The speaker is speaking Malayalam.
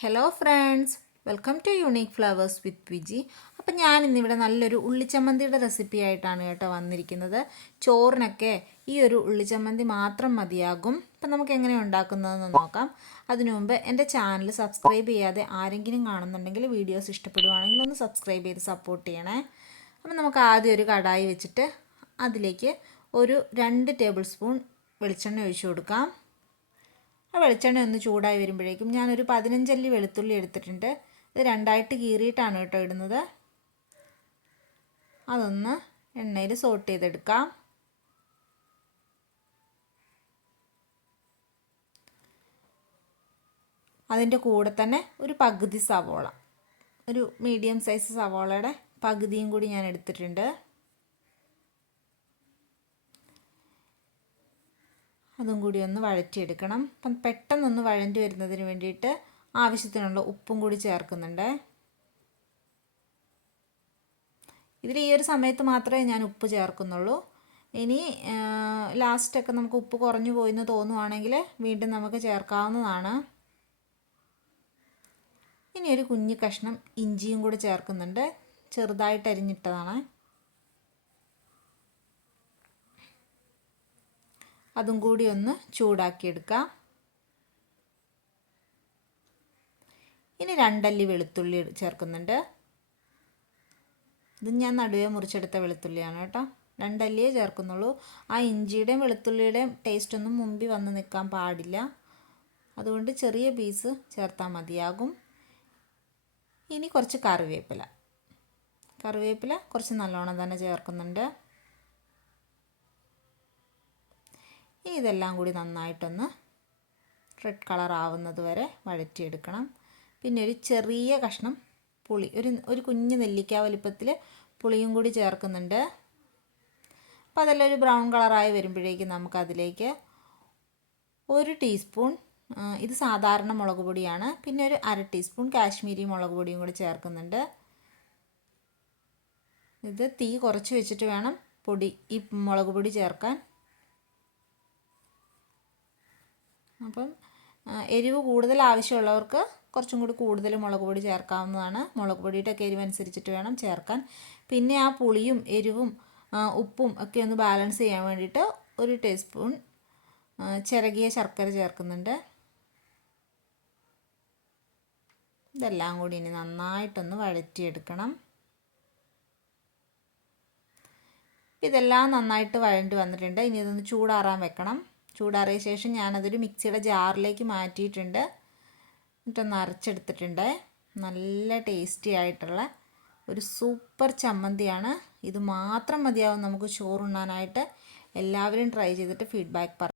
Hello friends welcome to unique flowers with Viji അപ്പം ഞാൻ ഇന്നിവിടെ നല്ലൊരു ഉള്ളിച്ചമ്മന്തിയുടെ റെസിപ്പി ആയിട്ടാണ് കേട്ടോ വന്നിരിക്കുന്നത്. ചോറിനൊക്കെ ഈ ഒരു ഉള്ളിച്ചമ്മന്തി മാത്രം മതിയാകും. അപ്പം നമുക്ക് എങ്ങനെ ഉണ്ടാക്കുന്നതെന്ന് നോക്കാം. അതിനു മുമ്പ് എന്റെ ചാനൽ സബ്സ്ക്രൈബ് ചെയ്യാതെ ആരെങ്കിലും കാണുന്നുണ്ടെങ്കിൽ വീഡിയോസ് ഇഷ്ടപ്പെടുവാണെങ്കിൽ ഒന്ന് സബ്സ്ക്രൈബ് ചെയ്ത് സപ്പോർട്ട് ചെയ്യണേ. അപ്പം നമുക്ക് ആദ്യം ഒരു കടായി വെച്ചിട്ട് അതിലേക്ക് ഒരു രണ്ട് ടേബിൾ സ്പൂൺ വെളിച്ചെണ്ണ ഒഴിച്ചു കൊടുക്കാം. ആ വെളിച്ചെണ്ണ ഒന്ന് ചൂടായി വരുമ്പോഴേക്കും ഞാനൊരു പതിനഞ്ചല്ലി വെളുത്തുള്ളി എടുത്തിട്ടുണ്ട്. ഇത് രണ്ടായിട്ട് കീറിയിട്ടാണ് കേട്ടോ ഇടുന്നത്. അതൊന്ന് എണ്ണയിൽ സോട്ട് ചെയ്തെടുക്കാം. അതിന്റെ കൂടെ തന്നെ ഒരു പകുതി സവോള. ഒരു മീഡിയം സൈസ് സവോളയുടെ പകുതിയും കൂടി ഞാൻ എടുത്തിട്ടുണ്ട്. അതും കൂടി ഒന്ന് വഴറ്റിയെടുക്കണം. അപ്പം പെട്ടെന്നൊന്ന് വഴണ്ടി വരുന്നതിന് വേണ്ടിയിട്ട് ആവശ്യത്തിനുള്ള ഉപ്പും കൂടി ചേർക്കുന്നുണ്ട്. ഇതിൽ ഈ ഒരു സമയത്ത് മാത്രമേ ഞാൻ ഉപ്പ് ചേർക്കുന്നുള്ളൂ. ഇനി ലാസ്റ്റൊക്കെ നമുക്ക് ഉപ്പ് കുറഞ്ഞു പോയെന്ന് തോന്നുവാണെങ്കിൽ വീണ്ടും നമുക്ക് ചേർക്കാവുന്നതാണ്. ഇനി ഒരു കുഞ്ഞു കഷ്ണം ഇഞ്ചിയും കൂടി ചേർക്കുന്നുണ്ട്. ചെറുതായിട്ട് അരിഞ്ഞിട്ടതാണ്. അതും കൂടി ഒന്ന് ചൂടാക്കിയെടുക്കാം. ഇനി രണ്ടല്ലി വെളുത്തുള്ളി ചേർക്കുന്നുണ്ട്. ഇത് ഞാൻ നടുവേ മുറിച്ചെടുത്ത വെളുത്തുള്ളിയാണ് കേട്ടോ. രണ്ടല്ലിയേ ചേർക്കുന്നുള്ളൂ. ആ ഇഞ്ചിയുടെയും വെളുത്തുള്ളിയുടെയും ടേസ്റ്റ് ഒന്നും മുമ്പിൽ വന്ന് നിൽക്കാൻ പാടില്ല. അതുകൊണ്ട് ചെറിയ പീസ് ചേർത്താൽ മതിയാകും. ഇനി കുറച്ച് കറിവേപ്പില. കറിവേപ്പില കുറച്ച് നല്ലോണം തന്നെ ചേർക്കുന്നുണ്ട് ഇനി ഇതെല്ലാം കൂടി നന്നായിട്ടൊന്ന് റെഡ് കളർ ആവുന്നത് വരെ വഴറ്റിയെടുക്കണം. പിന്നെ ഒരു ചെറിയ കഷ്ണം പുളി ഒരു ഒരു കുഞ്ഞ് നെല്ലിക്ക വലിപ്പത്തിൽ പുളിയും കൂടി ചേർക്കുന്നുണ്ട്. അപ്പോൾ അതെല്ലാം ഒരു ബ്രൗൺ കളറായി വരുമ്പോഴേക്കും നമുക്കതിലേക്ക് ഒരു ടീസ്പൂൺ ഇത് സാധാരണ മുളക് പൊടിയാണ്. പിന്നെ ഒരു അര ടീസ്പൂൺ കാശ്മീരി മുളക് പൊടിയും കൂടി ചേർക്കുന്നുണ്ട്. ഇത് തീ കുറച്ച് വെച്ചിട്ട് വേണം പൊടി ഈ മുളക് പൊടി ചേർക്കാൻ. അപ്പം എരിവ് കൂടുതൽ ആവശ്യമുള്ളവർക്ക് കുറച്ചും കൂടി കൂടുതൽ മുളക് പൊടി ചേർക്കാവുന്നതാണ്. മുളക് പൊടിയുടെയൊക്കെ എരിവ് അനുസരിച്ചിട്ട് വേണം ചേർക്കാൻ. പിന്നെ ആ പുളിയും എരിവും ഉപ്പും ഒക്കെ ഒന്ന് ബാലൻസ് ചെയ്യാൻ വേണ്ടിയിട്ട് ഒരു ടീസ്പൂൺ ചിരകിയ ശർക്കര ചേർക്കുന്നുണ്ട്. ഇതെല്ലാം കൂടി ഇനി നന്നായിട്ടൊന്ന് വഴറ്റിയെടുക്കണം. ഇതെല്ലാം നന്നായിട്ട് വഴണ്ടി വന്നിട്ടുണ്ട്. ഇനി ഇതൊന്ന് ചൂടാറാൻ വെക്കണം. ചൂടാറിയ ശേഷം ഞാനതൊരു മിക്സിയുടെ ജാറിലേക്ക് മാറ്റിയിട്ടുണ്ട്. എന്നിട്ടൊന്ന് അരച്ചെടുത്തിട്ടുണ്ട്. നല്ല ടേസ്റ്റി ആയിട്ടുള്ള ഒരു സൂപ്പർ ചമ്മന്തിയാണ്. ഇത് മാത്രം മതിയാവും നമുക്ക് ചോറുണ്ണാനായിട്ട്. എല്ലാവരും ട്രൈ ചെയ്തിട്ട് ഫീഡ്ബാക്ക് പറ